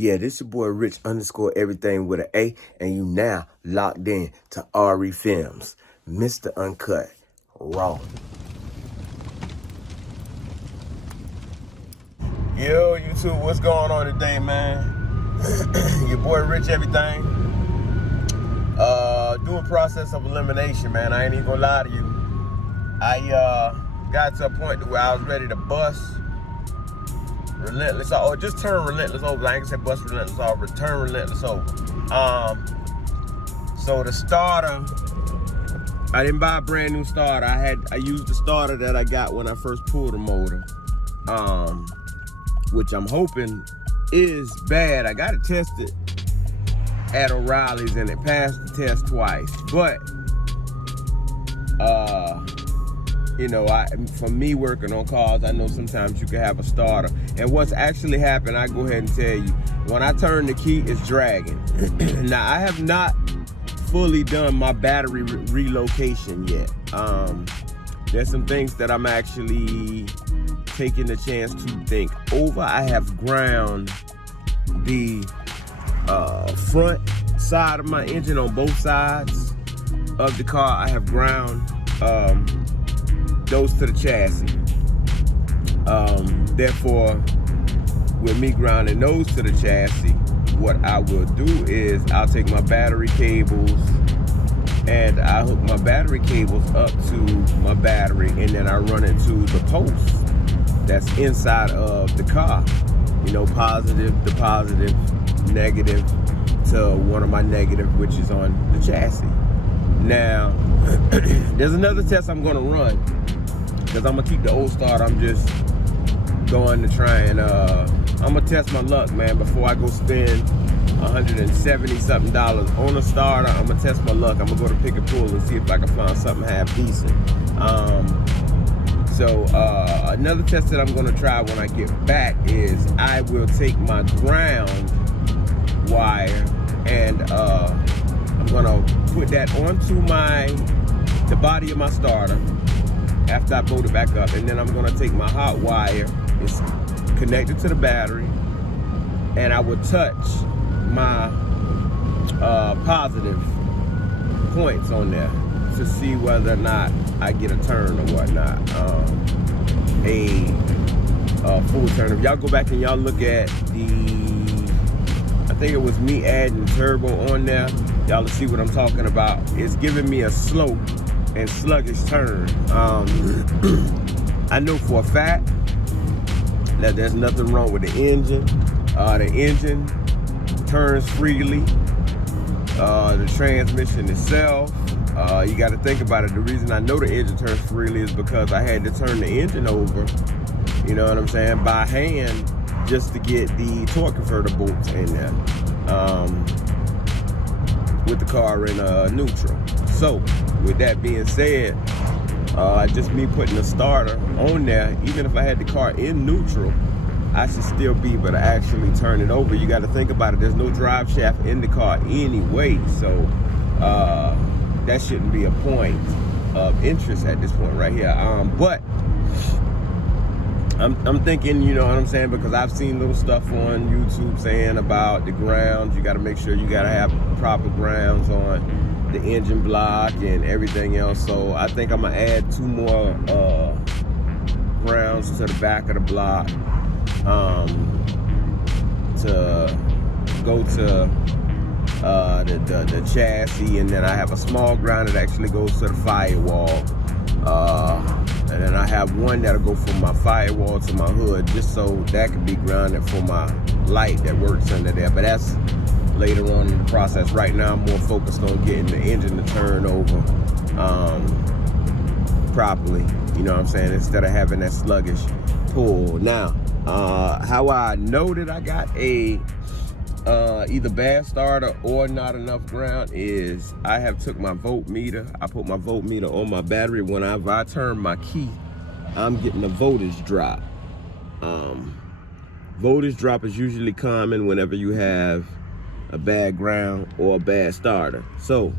Yeah, this your boy Rich underscore everything with an A, and you now locked in to RE Films, Mr. Uncut, Raw. Yo, YouTube, what's going on today, man? Your boy Rich everything. Doing process of elimination, man. I ain't even gonna lie to you. I got to a point where I was ready to bust Relentless, or just turn Relentless over. I ain't gonna say bust Relentless over, turn Relentless over. So the starter, I didn't buy a brand new starter. I used the starter that I got when I first pulled the motor, which I'm hoping is bad. I got it tested at O'Reilly's and it passed the test twice. But you know, for me working on cars, I know sometimes you can have a starter. And what's actually happened, I go ahead and tell you, when I turn the key, it's dragging. Now, I have not fully done my battery relocation yet. There's some things that I'm actually taking the chance to think over. I have ground the front side of my engine on both sides of the car. I have ground those to the chassis. Therefore, with me grounding those to the chassis, what I will do is I'll take my battery cables and I hook my battery cables up to my battery, and then I run it to the post that's inside of the car. You know, positive to positive, negative to one of my negative, which is on the chassis. Now, there's another test I'm gonna run, because I'm gonna keep the old starter. I'm just going to try and I'm gonna test my luck, man, before I go spend $170 something on a starter. I'm gonna test my luck. I'm gonna go to pick and pull and see if I can find something half decent. So another test that I'm gonna try when I get back is I will take my ground wire and I'm gonna put that onto the body of my starter after I bolt it back up, and then I'm gonna take my hot wire, it's connected to the battery, and I would touch my positive points on there to see whether or not I get a turn or whatnot, a full turn. If y'all go back and y'all look at I think it was me adding turbo on there, y'all will see what I'm talking about. It's giving me a slow and sluggish turn. I know for a fact that there's nothing wrong with the engine. The engine turns freely. The transmission itself, you got to think about it. The reason I know the engine turns freely is because I had to turn the engine over, you know what I'm saying, by hand, just to get the torque converter bolts in there, with the car in neutral. So with that being said, just me putting the starter on there, even if I had the car in neutral, I should still be able to actually turn it over. You got to think about it. There's no drive shaft in the car anyway, so that shouldn't be a point of interest at this point right here. But I'm thinking, you know what I'm saying, because I've seen little stuff on YouTube saying about the grounds. You got to make sure you got to have proper grounds on the engine block and everything else. So I think I'm gonna add 2 more grounds to the back of the block, to go to the chassis, and then I have a small ground that actually goes to the firewall, and then I have one that'll go from my firewall to my hood, just so that could be grounded for my light that works under there. But that's later on in the process. Right now I'm more focused on getting the engine to turn over properly, you know what I'm saying, instead of having that sluggish pull. Now, how I know that I got a either bad starter or not enough ground is I have took my voltmeter. I put my voltmeter on my battery. Whenever I turn my key, I'm getting a voltage drop. Voltage drop is usually common whenever you have a bad ground or a bad starter. So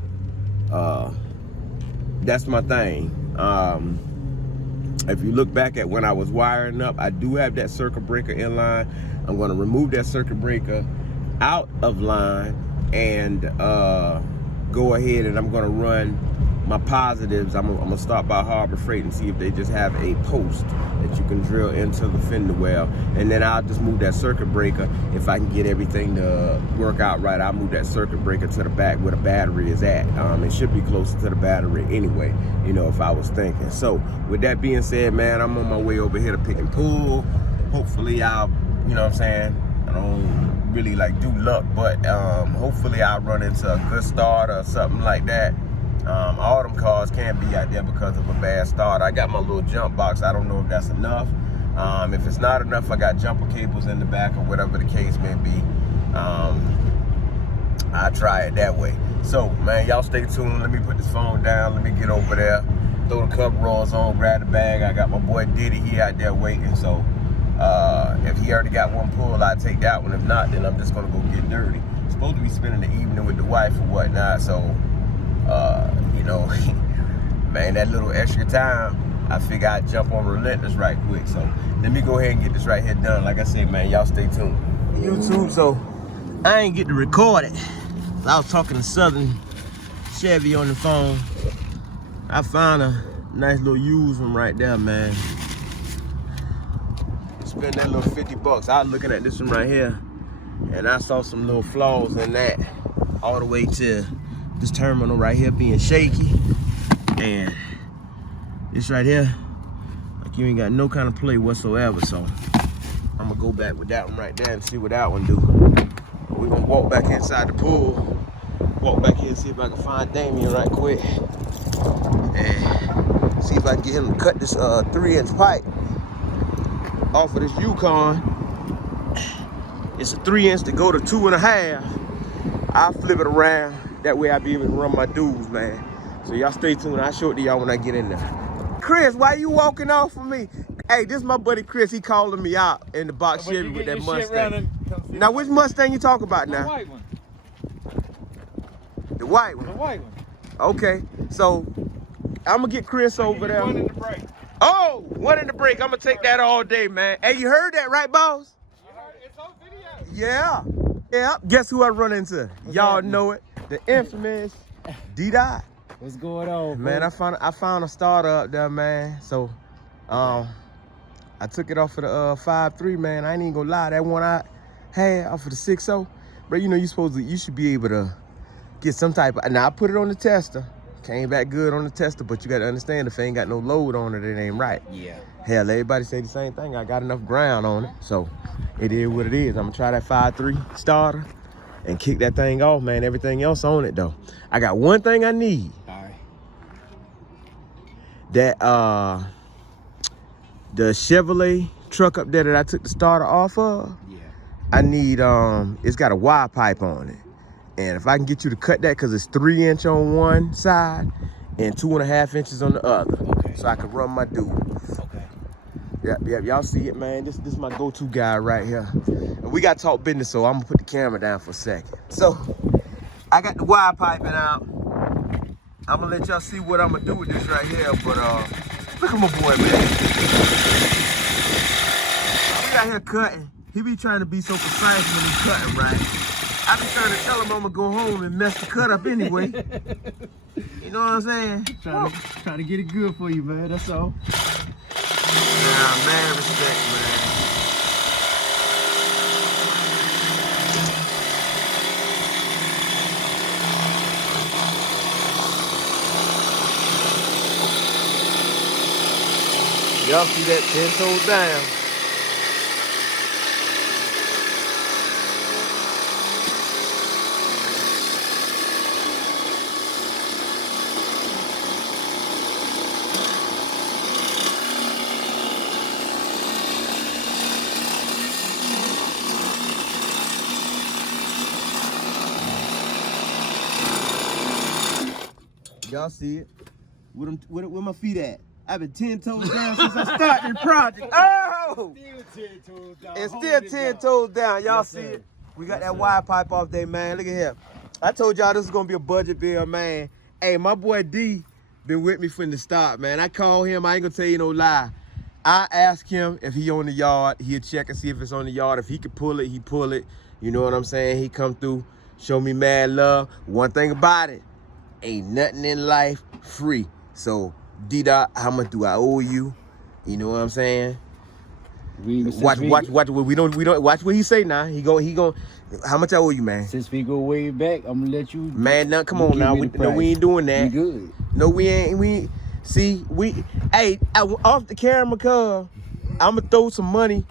that's my thing. If you look back at when I was wiring up, I do have that circuit breaker in line. I'm going to remove that circuit breaker out of line and go ahead and I'm gonna run my positives. I'm gonna start by Harbor Freight and see if they just have a post that you can drill into the fender well, and then I'll just move that circuit breaker. If I can get everything to work out right, I'll move that circuit breaker to the back where the battery is at. It should be closer to the battery anyway, you know, if I was thinking. So with that being said, man, I'm on my way over here to pick and pull. Hopefully I'll, you know what I'm saying, I don't really like do luck, but hopefully I'll run into a good start or something like that. All them cars can't be out there because of a bad start. I got my little jump box. I don't know if that's enough. If it's not enough, I got jumper cables in the back or whatever the case may be. I'll try it that way. So, man, y'all stay tuned. Let me put this phone down. Let me get over there, throw the cover rolls on, grab the bag. I got my boy Diddy. He out there waiting. So, if he already got one pull, I'll take that one. If not, then I'm just going to go get dirty. I'm supposed to be spending the evening with the wife or whatnot. So, you know, man, that little extra time, I figure I'd jump on Relentless right quick. So let me go ahead and get this right here done. Like I said, man, y'all stay tuned. YouTube, so I ain't get to record it. I was talking to Southern Chevy on the phone. I found a nice little used one right there, man. Spend that little 50 bucks. I was looking at this one right here, and I saw some little flaws in that all the way to this terminal right here being shaky, and this right here, like you ain't got no kind of play whatsoever. So I'm gonna go back with that one right there and see what that one do. We're gonna walk back inside the pool, walk back here and see if I can find Damien right quick, and see if I can get him to cut this 3-inch pipe off of this Yukon. It's a 3-inch to go to 2.5. I'll flip it around. That way I'll be able to run my dudes, man. So y'all stay tuned. I'll show it to y'all when I get in there. Chris, why you walking off of me? Hey, this is my buddy Chris. He calling me out in the box Chevy with that Mustang. Now, which Mustang you talking about now? The white one. The white one? The white one. Okay, so I'm going to get Chris over there. One in the brake. Oh, one in the brake. I'm going to take that all day, man. Hey, you heard that, right, boss? You heard it. It's on video. Yeah. Yeah. Guess who I run into? Y'all know it. The infamous D-Dot. What's going on, man? I found a starter up there, man. So, I took it off of the 5.3, man. I ain't even gonna lie, that one I had off of the 6.0, bro. You know you should be able to get some type of. Now I put it on the tester, came back good on the tester, but you gotta understand if it ain't got no load on it, it ain't right. Yeah. Hell, everybody say the same thing. I got enough ground on it, so it is what it is. I'm gonna try that 5.3 starter and kick that thing off, man. Everything else on it though. I got one thing I need. All right. That the Chevrolet truck up there that I took the starter off of. Yeah. I need it's got a wire pipe on it. And if I can get you to cut that, cause it's 3-inch on one side and 2.5 inches on the other. Okay. So I can run my dude. Yep, y'all see it, man. This is my go-to guy right here. And we got to talk business, so I'm gonna put the camera down for a second. So, I got the wire piping out. I'm gonna let y'all see what I'm gonna do with this right here, but look at my boy, man. We out here cutting. He be trying to be so precise when he's cutting, right? I be trying to tell him I'm gonna go home and mess the cut up anyway. You know what I'm saying? Trying to get it good for you, man, that's all. Nah, man, respect, man. Y'all see that 10 toes down? Y'all see it? Where my feet at? I've been 10 toes down since I started the project. Oh! Still 10 toes down. It's still 10 toes down. Y'all see it? We got that wire pipe off there, man. Look at here. I told y'all this is gonna be a budget bill, man. Hey, my boy D been with me from the start, man. I called him, I ain't gonna tell you no lie. I asked him if he on the yard, he'll check and see if it's on the yard. If he could pull it, he pull it. You know what I'm saying? He come through, show me mad love. One thing about it, ain't nothing in life free. So, D-Dot, how much do I owe you? You know what I'm saying? Watch what we don't watch what he say now. He go. How much I owe you, man? Since we go way back, I'm gonna let you. Man, now come on now. We ain't doing that. We good. No, we ain't. Hey, off the camera, cuz I'ma throw some money,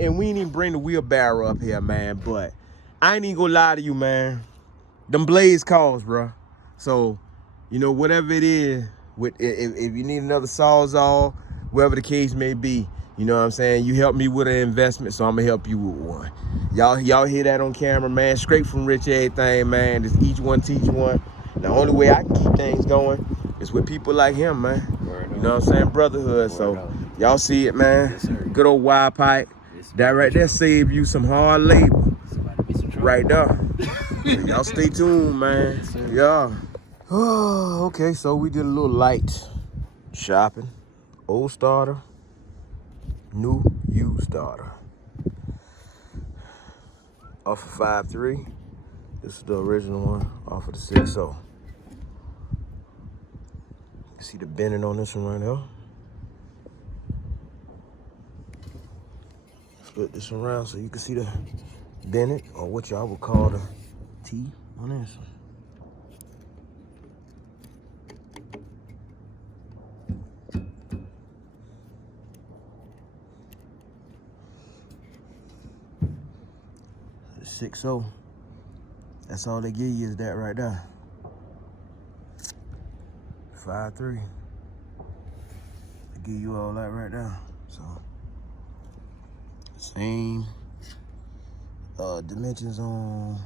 and we ain't even bring the wheelbarrow up here, man. But I ain't even gonna lie to you, man. Them blades cost, bro. So, you know, whatever it is, if you need another sawzall, whatever the case may be, you know what I'm saying? You help me with an investment, so I'm gonna help you with one. Y'all hear that on camera, man? Straight from Rich everything, man. Just each one teach one. The only way I can keep things going is with people like him, man. You know what I'm saying? Brotherhood. So y'all see it, man. Yes, sir. Good old wide pipe. That right there save you some hard labor. Right there. So y'all stay tuned, man. Yes, sir. Yeah. Oh, okay, so we did a little light shopping. Old starter, new used starter. Off of 5.3. This is the original one off of the 6.0. You see the bending on this one right now? Flip this around so you can see the bending, or what y'all would call the T on this one. The 6.0. That's all they give you is that right there. 5.3. They give you all that right there. So same dimensions on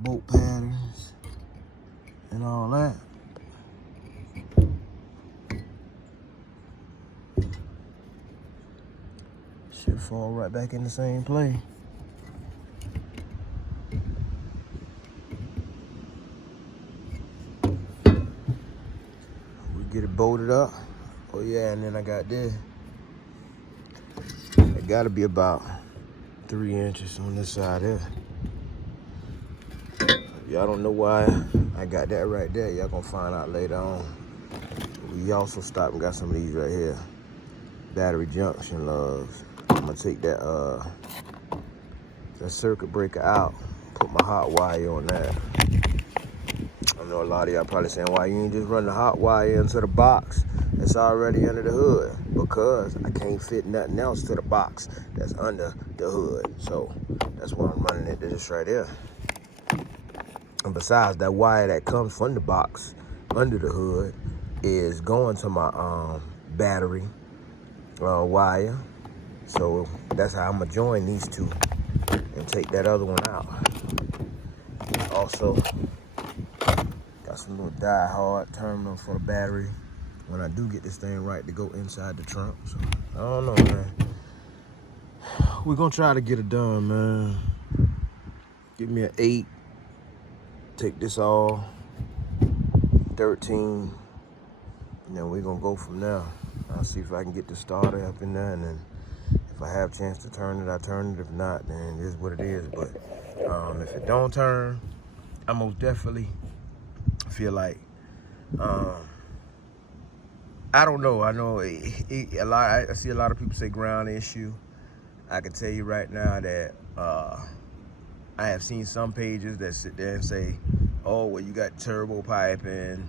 bolt patterns and all that. Should fall right back in the same play. Get it bolted up. Oh yeah, and then I got this. It gotta be about 3 inches on this side here. Y'all don't know why I got that right there. Y'all gonna find out later on. We also stopped and got some of these right here. Battery junction lugs. I'm gonna take that circuit breaker out, put my hot wire on that. I know a lot of y'all probably saying, why you ain't just run the hot wire into the box that's already under the hood? Because I can't fit nothing else to the box that's under the hood. So that's why I'm running it to this right here. And besides, that wire that comes from the box under the hood is going to my battery wire. So that's how I'm gonna join these two and take that other one out. Also, got some little die-hard terminal for the battery when I do get this thing right to go inside the trunk. So I don't know, man. We're gonna try to get it done, man. Give me an 8. Take this all 13, and then we're gonna go from there. I'll see if I can get the starter up in there, and then if I have a chance to turn it, I turn it. If not, then it is what it is. But if it don't turn, I most definitely feel like I don't know. I know a lot. I see a lot of people say ground issue. I can tell you right now that I have seen some pages that sit there and say, oh, well, you got turbo piping,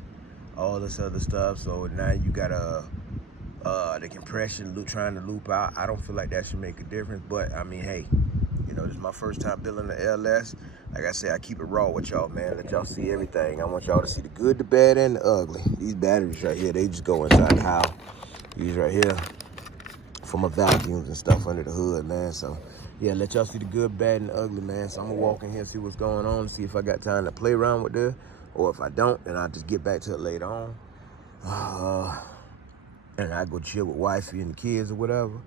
all this other stuff, so now you got the compression trying to loop out. I don't feel like that should make a difference, but I mean, hey, you know, this is my first time building the LS. Like I said, I keep it raw with y'all, man. Let y'all see everything. I want y'all to see the good, the bad, and the ugly. These batteries right here, they just go inside the house. These right here for my vacuums and stuff under the hood, man. So yeah, let y'all see the good, bad, and the ugly, man. So I'm gonna walk in here and see what's going on, see if I got time to play around with this, or if I don't, then I'll just get back to it later on. And I go chill with wifey and the kids or whatever,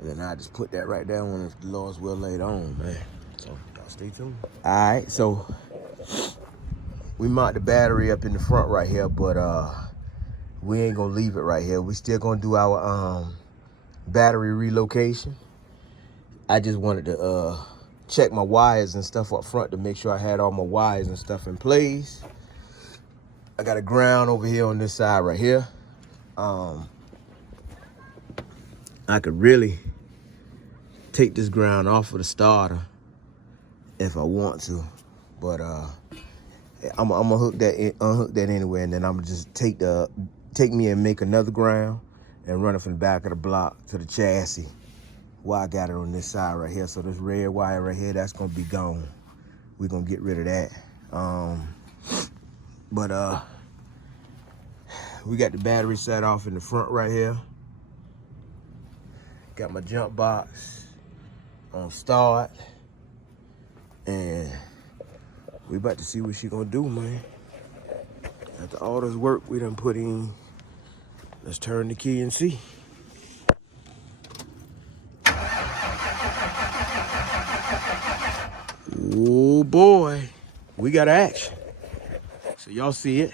and then I just put that right there when the Lord's will later on, man. So y'all stay tuned. All right, so we mount the battery up in the front right here, but we ain't gonna leave it right here. We still gonna do our battery relocation. I just wanted to check my wires and stuff up front to make sure I had all my wires and stuff in place. I got a ground over here on this side right here. I could really take this ground off of the starter if I want to, but I'm gonna hook that, unhook that anyway, and then I'm gonna just take me and make another ground and run it from the back of the block to the chassis. Well, I got it on this side right here. So this red wire right here, that's gonna be gone. We're gonna get rid of that. But we got the battery set off in the front right here. Got my jump box on start, and we about to see what she gonna do, man. After all this work we done put in, let's turn the key and see. Oh boy, we got action. So y'all see it.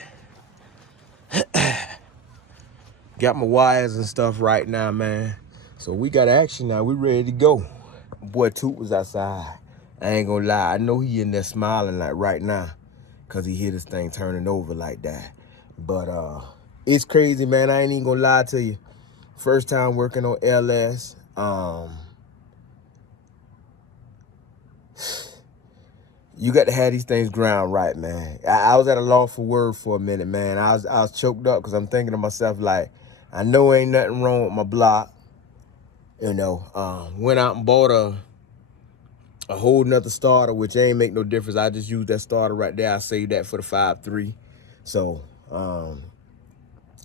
Got my wires and stuff right now, man. So we got action now. We ready to go. Boy, Toot was outside. I ain't gonna lie. I know he in there smiling like right now, cause he hear this thing turning over like that. But it's crazy, man. I ain't even gonna lie to you. First time working on LS. You got to have these things ground right, man. I was at a loss for words for a minute, man. I was choked up because I'm thinking to myself, like, I know ain't nothing wrong with my block. You know, went out and bought a whole nother starter, which ain't make no difference. I just used that starter right there. I saved that for the 5.3. So,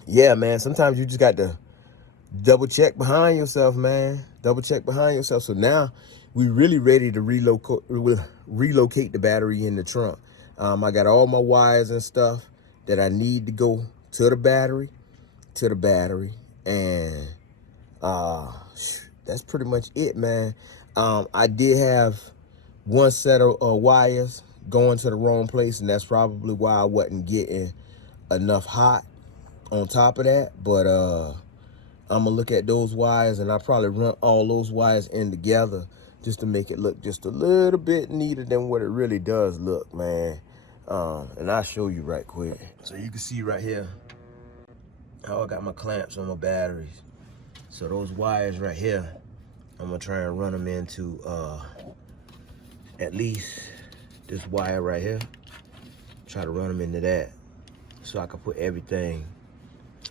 yeah, man, sometimes you just got to double check behind yourself, man. Double check behind yourself. So now we really ready to relocate the battery in the trunk. I got all my wires and stuff that I need to go to the battery, and that's pretty much it, man. I did have one set of wires going to the wrong place, and that's probably why I wasn't getting enough hot on top of that. But I'm gonna look at those wires, and I'll probably run all those wires in together just to make it look just a little bit neater than what it really does look, man. And I'll show you right quick. So you can see right here how I got my clamps on my batteries. So those wires right here, I'm gonna try and run them into at least this wire right here. Try to run them into that so I can put everything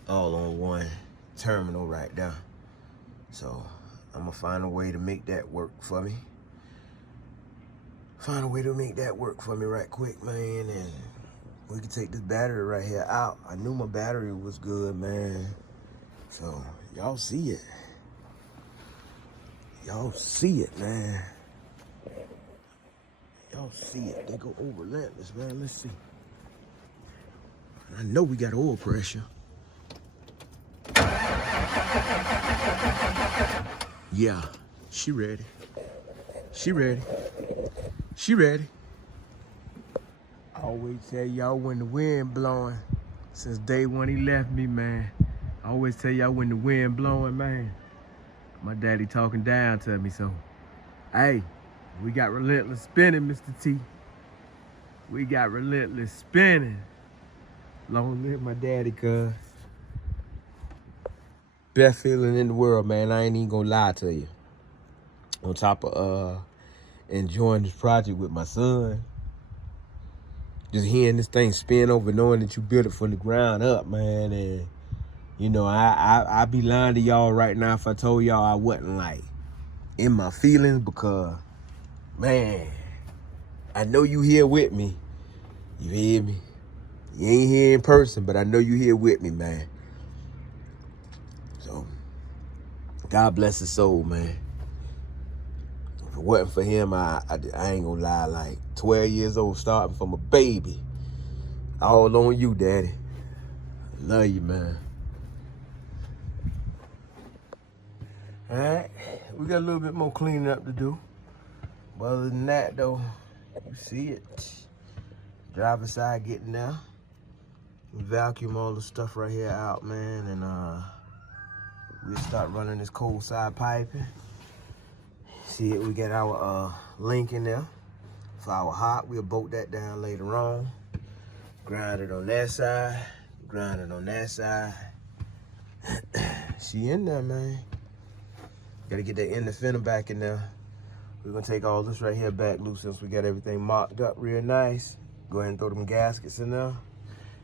all on one terminal right there. So I'm gonna find a way to make that work for me. Find a way to make that work for me right quick, man, and we can take this battery right here out. I knew my battery was good, man. So y'all see it. Y'all see it, man. Y'all see it. They go over Relentless, man. Let's see. I know we got oil pressure. Yeah, she ready. She ready. She ready. I always tell y'all when the wind blowing. Since day one he left me, man. I always tell y'all when the wind blowing, man. My daddy talking down to me, so hey, we got Relentless spinning, Mr. T. We got Relentless spinning. Long live my daddy, cuz. Best feeling in the world, man. I ain't even gonna lie to you. On top of enjoying this project with my son, just hearing this thing spin over, knowing that you built it from the ground up, man. And you know, I'd be lying to y'all right now if I told y'all I wasn't like in my feelings, because man, I know you here with me. You hear me? You ain't here in person, but I know you here with me, man. So God bless his soul, man. If it wasn't for him, I ain't gonna lie, like 12 years old, starting from a baby. All on you, daddy. I love you, man. All right, we got a little bit more cleaning up to do. But other than that, though, you see it. Driver's side getting there. We vacuum all the stuff right here out, man, and we'll start running this cold side piping. See it, we got our link in there for our hot. We'll bolt that down later on. Grind it on that side. Grind it on that side. She in there, man. Gotta get that inner fender back in there. We're gonna take all this right here back loose since we got everything mocked up real nice. Go ahead and throw them gaskets in there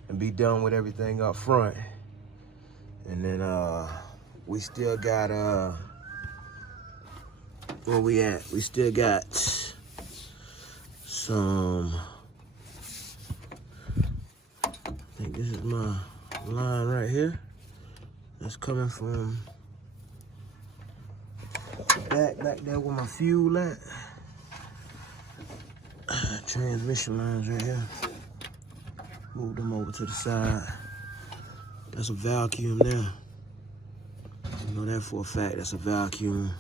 and be done with everything up front. And then we still got where we at? We still got some, I think this is my line right here. That's coming from back there where my fuel at. Transmission lines right here. Move them over to the side. That's a vacuum there. You know that for a fact, that's a vacuum.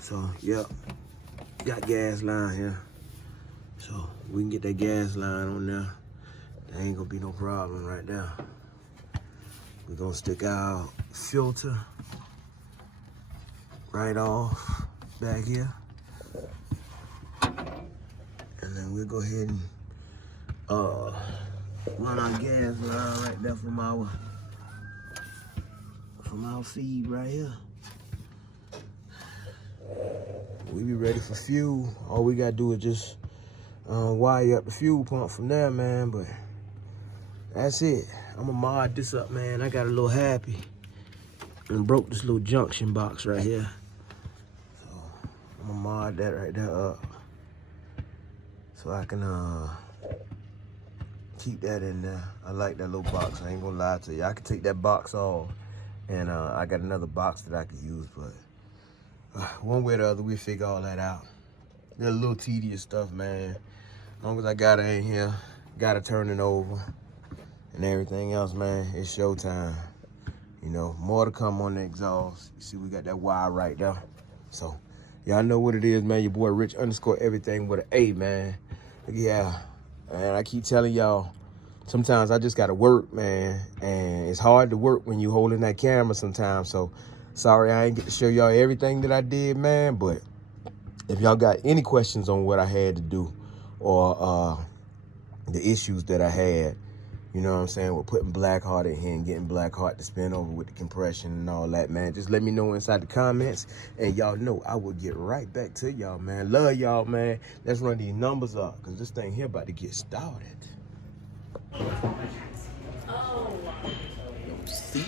So, yep, got gas line here. So we can get that gas line on there. There ain't gonna be no problem right there. We're gonna stick our filter right off back here. And then we'll go ahead and run our gas line right there from our feed right here. We be ready for fuel. All we gotta do is just wire up the fuel pump from there, man. But that's it. I'ma mod this up, man. I got a little happy and broke this little junction box right here. So I'ma mod that right there up so I can keep that in there. I like that little box. I ain't gonna lie to you. I can take that box off, and I got another box that I could use, but one way or the other, we figure all that out. There's a little tedious stuff, man. As long as I got it in here, gotta turn it over, and everything else, man, it's showtime. You know, more to come on the exhaust. You see, we got that wire right there. So, y'all know what it is, man. Your boy Rich _ everything with an A, man. Yeah, and I keep telling y'all, sometimes I just gotta work, man. And it's hard to work when you holding that camera sometimes. So, sorry I ain't get to show y'all everything that I did, man. But if y'all got any questions on what I had to do or the issues that I had, you know what I'm saying, with putting Blackheart in here and getting Blackheart to spin over with the compression and all that, man, just let me know inside the comments, and y'all know I will get right back to y'all, man. Love y'all, man. Let's run these numbers up, because this thing here about to get started. See?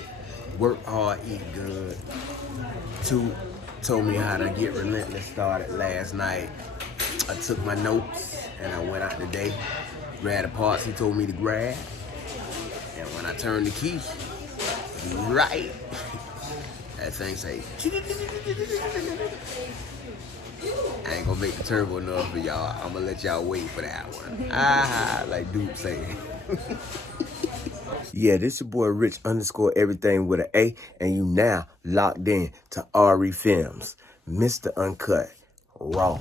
Work hard, eat good. Two told me how to get Relentless started last night. I took my notes and I went out today, grabbed the parts he told me to grab, and when I turned the key, right, that thing say, I ain't gonna make the turbo enough for y'all. I'm gonna let y'all wait for that one. Like Duke saying. Yeah, this your boy Rich _ everything with an A, and you now locked in to RE Films, Mr. Uncut, Raw.